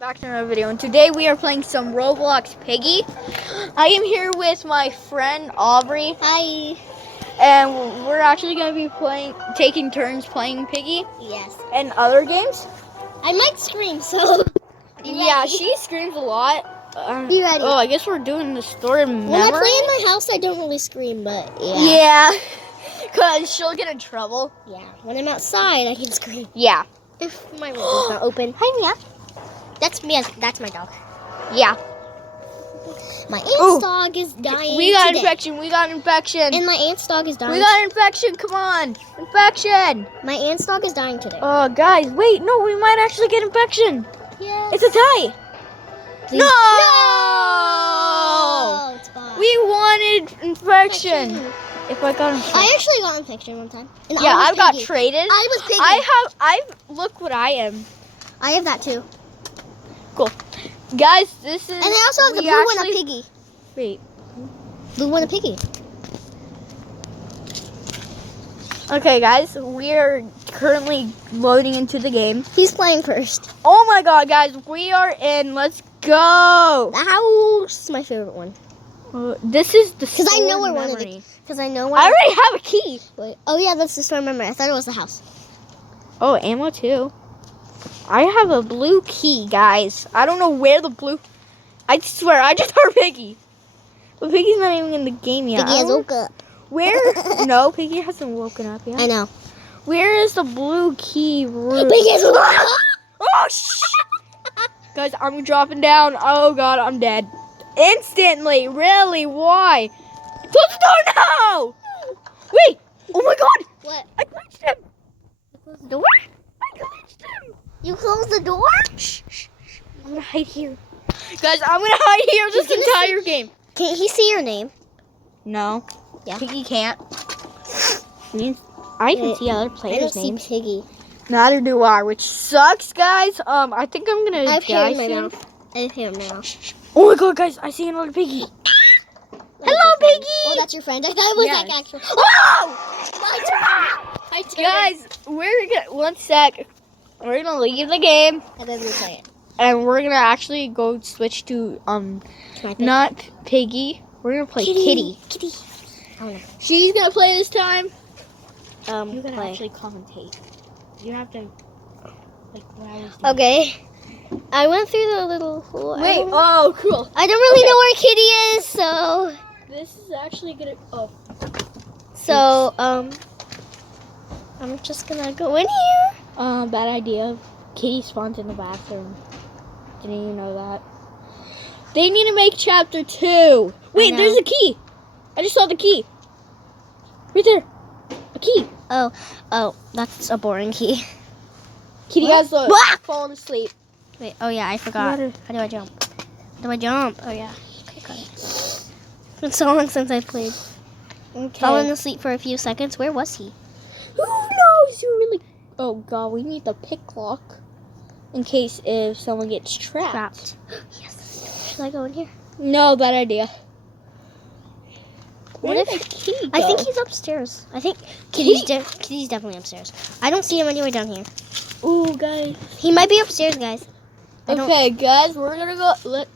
Back to another video, and today we are playing some Roblox Piggy. I am here with my friend Aubrey. Hi. And we're actually going to be taking turns playing Piggy. Yes. And other games. I might scream, so yeah, she screams a lot. Be ready. Oh, I guess we're doing the story memory. When I play in my house, I don't really scream, but yeah. Yeah, because she'll get in trouble. Yeah. When I'm outside, I can scream. Yeah. If my window's not open. Hi, Mia. That's Mia. That's my dog. Yeah. My aunt's dog is dying. We got today. infection. We got infection. And my aunt's dog is dying. We got infection. Come on. Infection. My aunt's dog is dying today. Oh, guys, wait. No, we might actually get infection. Yes. It's a tie. Please. No! No! It's fine. We wanted infection. If I got infection. I actually got infection one time. And yeah, I I've got traded. I was Piggy. Look what I am. I have that too. Cool. Guys, this is. And I also have the blue one, a Piggy. Wait. Blue one, a Piggy. Okay, guys, we are currently loading into the game. He's playing first. Oh my god, guys, we are in. Let's go. The house is my favorite one. This is the Because I know store where one of the. memory. Because I know where. I already have a key. Wait. Oh yeah, that's the store memory. I thought it was the house. Oh, ammo too. I have a blue key, guys. I don't know where the blue. I swear, I just heard Piggy. But Piggy's not even in the game yet. Piggy has woke up. Where? No, Piggy hasn't woken up yet. I know. Where is the blue key room? Piggy has woke up. Oh, shit. Guys, I'm dropping down. Oh, God, I'm dead. Instantly. Really? Why? Close the door now. Wait. Oh, my God. What? I glitched him. You closed the door? I glitched him. You closed the door? Shh, shh, shh. I'm going to hide here. Guys, I'm going to hide here this entire game. Can he see your name? No. Yeah. Piggy can't. I can see other players' names. See Piggy. Neither do I, which sucks, guys. I think I'm going to I have hair die in my soon. mouth. I have hair now. Oh my god, guys, I see another Piggy. Hello, Piggy. Oh, that's your friend. I thought it was Yes. like actual. Oh! My turn. Guys, we're gonna, one sec. We're gonna leave the game. And then we'll play it. And we're gonna actually go switch to, not Piggy. We're gonna play Kitty. Kitty. Oh no. She's gonna play this time. You're gonna play. actually commentate. You have to, like, what I was doing. Okay. I went through the little hole. Wait, oh, cool. I don't really know where Kitty is, so. This is actually gonna, oh. So, I'm just gonna go in here. Bad idea. Kitty spawns in the bathroom. Didn't even know that. They need to make chapter 2. Wait, there's a key. I just saw the key. Right there. A key. Oh, that's a boring key. Kitty has fallen asleep. Wait, oh yeah, I forgot. How do I jump? How do I jump? Oh yeah. Okay, got it. It's been so long since I played. Okay. Fallen asleep for a few seconds. Where was he? Who knows? You really. Oh god, we need the pick lock in case if someone gets trapped. Yes. Should I go in here? No, bad idea. What Where if did the key go? I think he's upstairs. I think Kitty's definitely upstairs. I don't see him anywhere down here. Ooh, guys. He might be upstairs, guys. Okay, guys, we're gonna go. Let's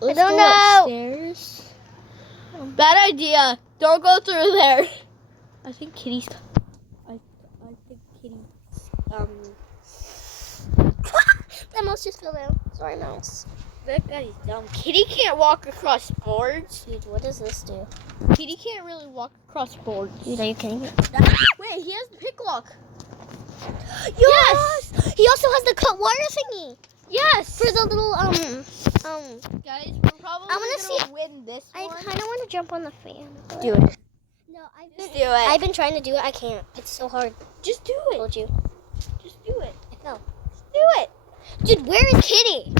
don't go know. upstairs. Bad idea. Don't go through there. I think Kitty's. I think Kitty. That mouse just fell down. Sorry, mouse. That guy's dumb. Kitty can't walk across boards. Dude, what does this do? Kitty can't really walk across boards. Dude, are you kidding me? Wait, he has the pick lock. Yes! He also has the cut wire thingy. Yes. For the little Guys, we're probably gonna win this I one. kind of want to jump on the fan. Do it. No, Just do it. I've been trying to do it. I can't. It's so hard. Just do I it. told you. Just do it. No. Just do it. Dude, where is Kitty?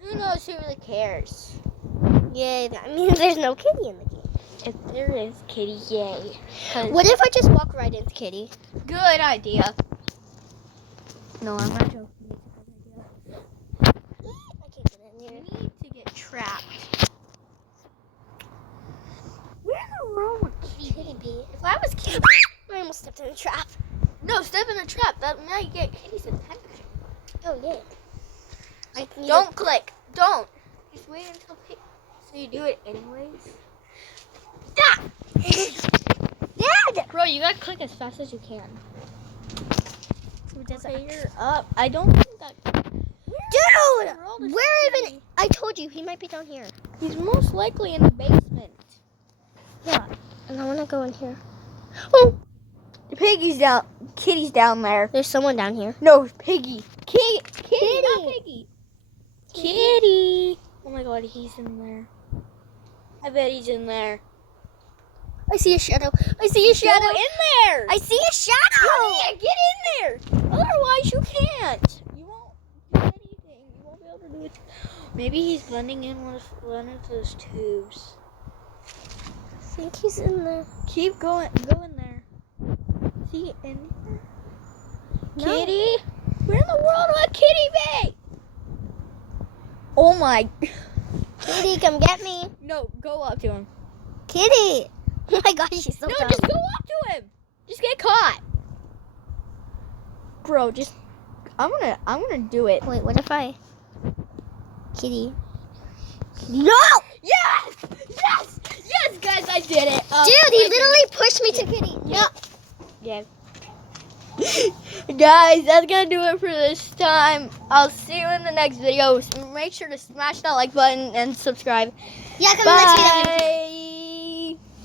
Who knows? Who really cares? Yay, that means there's no Kitty in the game. If there is Kitty, yay. What if I just walk right into Kitty? Good idea. No, I'm not joking. I can't get in You here. need to get trapped. Where's the wrong Kitty bee. If I was Kitty, I almost stepped in a trap. No, step in a trap. That now you get Kitty's attention. Oh, yeah. Don't click. Don't. Just wait until so you do it anyways. Stop! Dad! Bro, you gotta click as fast as you can. Okay, you're up. I don't think that... Dude! Where even... I told you, he might be down here. He's most likely in the basement. Yeah, and I want to go in here. Oh! Piggy's down. Kitty's down there. There's someone down here. No, Piggy. Kitty, not Piggy. Kitty. Oh my god, he's in there. I bet he's in there. I see a shadow. I see a shadow. Go in there. I see a shadow. Yeah, get in there. Otherwise, you can't. You won't do anything. You won't be able to do it. Maybe he's blending in with one of those tubes. I think he's in there. Keep going. Go in there. Is he in there? No. Kitty? Where in the world would Kitty be? Oh my. Kitty, come get me. No, go up to him. Kitty. Oh my gosh, she's so No, dumb. just go up to him. Just get caught. Bro, just I'm gonna do it. Wait, what if I... Kitty. No! Yes! Yes! Yes, guys, I did it. Dude, he literally pushed me to Kitty. Yeah. Yeah. Guys, that's gonna do it for this time. I'll see you in the next video. Make sure to smash that like button and subscribe. Yeah, come on, let's get him. Bye.